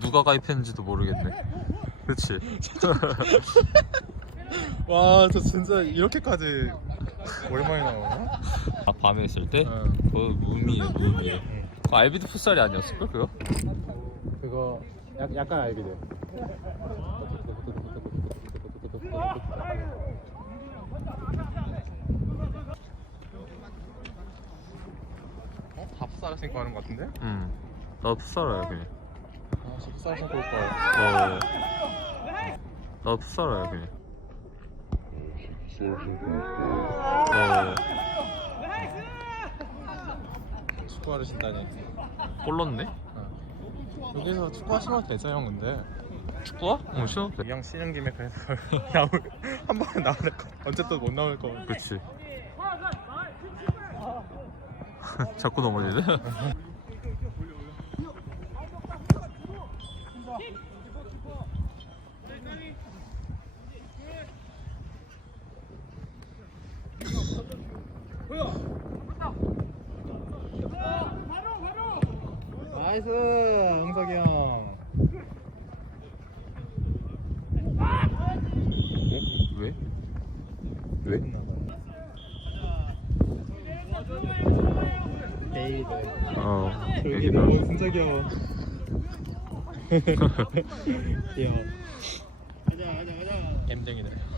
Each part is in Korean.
누가 가입했는지도 모르겠네 네, 네. 그치? 와, 저 진짜 이렇게까지 오랜만에 나오나? 아, 밤에 있을 때? 그 무미, 무미. 그거 알비드 풋살이 아니었을걸, 그거? 그거, 약, 약간 알비드. 어? 풋살을 신 하는 것 같은데? 응. 나 풋살아요, 그냥. 아, 어, 네. 풋살 신고 올 거야. 나 풋살아요, 그냥. 와, 네. 축구하러 신다니 꼴렀네 응. 여기서 축구하시면 되죠 어, 형 근데 축구와? 응 시험 그형씨는 김에 그냥서 나올 한 번에 나올 거 어쨌든 못 나올 거 그치 자꾸 넘어지네 <어머니를? 웃음> 나이스 응석이 형 어? 왜? 왜? 데이비드 어 진짜 아, 어. 귀여워 귀여 가자 가자 가자 엠댕이들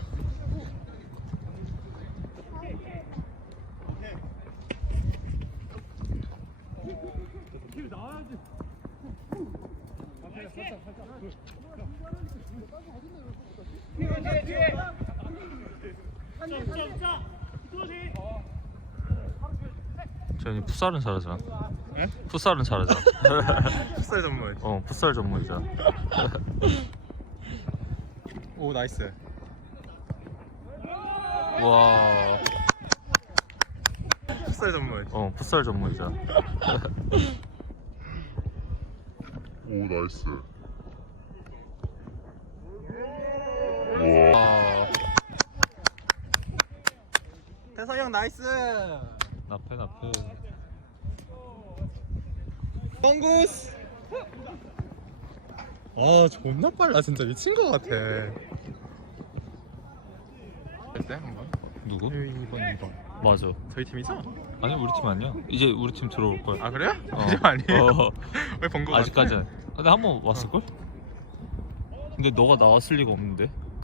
저기 풋살은 잘하잖아. 응? 네? 풋살은 잘하잖아. 풋살 전문이 어, 풋살 전문이죠. 오, 나이스. 와. <우와. 웃음> 풋살 전문이지. 어, 풋살 전문이죠. 오, 나이스. 태성이 형 나이스 나페 나페 동구스 아 존나 빨라 진짜 미친 거 같아 한 번. 누구? 이번이번 맞아 저희 팀이죠? 아니 우리 팀 아니야 이제 우리 팀 들어올 거야 아, 아 그래요? 어. 이제 아니에요? 어. 왜본거 같아? 아직까지 근데 한번 어. 왔을걸? 근데 너가 나왔을 리가 없는데 그치? 어. 네? 그 어. 네?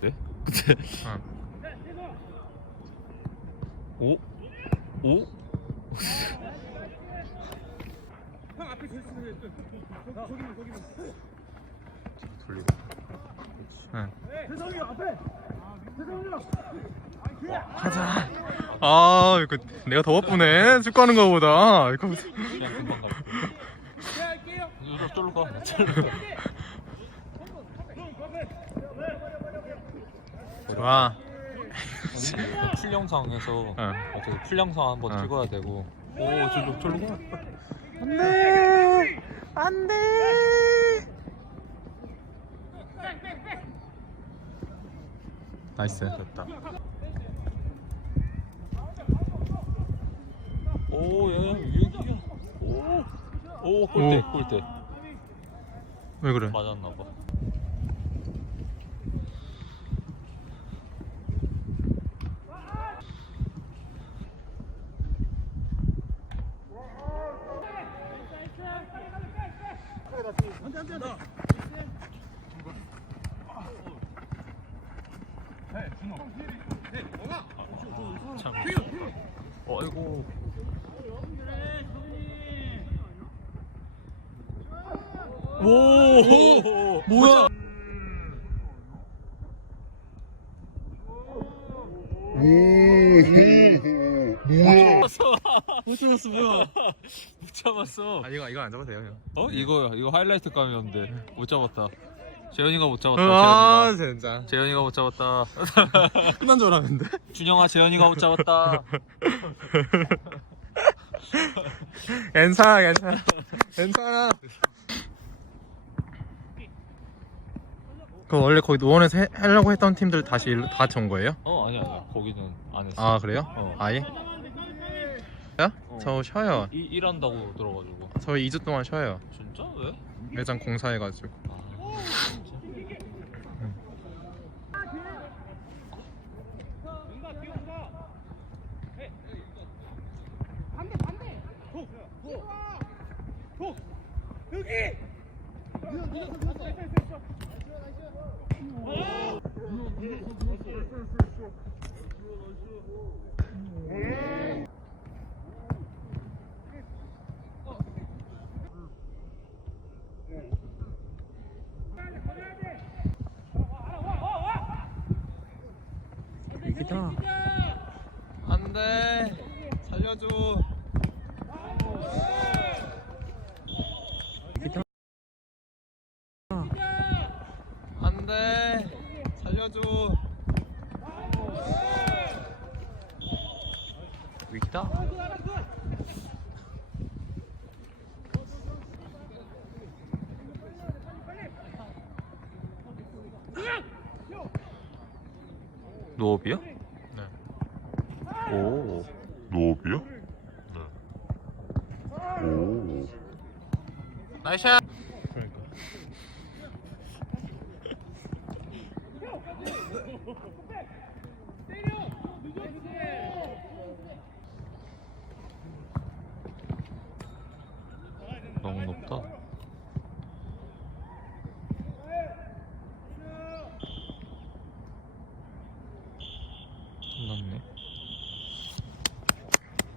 네. 어. 돌리고 응 대성이 앞에 대성이 아, 와, 가자 아 이거 그, 내가 더 바쁘네 집하는 거보다 이거 그냥 금방 가봐 쫄로 가 좋아 풀영상에서 어. 어떻게 풀영상 한번 어. 응. 찍어야 되고 오 쫄로 쫄로 가 안돼 안돼 나이스 됐다 오 꼴대 오. 대왜 그래 맞았나봐 안돼 안돼 오, 오, 오! 뭐? 뭐야? 음... 오, 호 뭐야? 못 참았어, 뭐야? 못, <참았어! 웃음> 못 참았어. 아 이거 이거 안 잡아도 돼요, 형. 어? 네. 이거 이거 하이라이트 감이오는데못 잡았다. 재현이가 못 잡았다. 아, 재현자. 재현이가. 재현이가 못 잡았다. 끝난 줄 알았는데. 준영아, 재현이가 못 잡았다. <N -사람>, 괜찮아, 괜찮아. 괜찮아. 그 원래 거기 노원에서 하려고 했던 팀들 다시 다 전 거예요? 어 아니 아 거기는 안 했어 아 그래요? 아, 어. 아예? 어. 야? 어. 저 쉬어요 일, 일한다고 들어가지고 저 2주 동안 쉬어요 진짜? 왜? 매장 공사해가지고 아. 안돼, 잘려줘. 안 돼. 잘려줘 위기다. 노업이요? 오 노비요? 네오 나이샷 너무 높다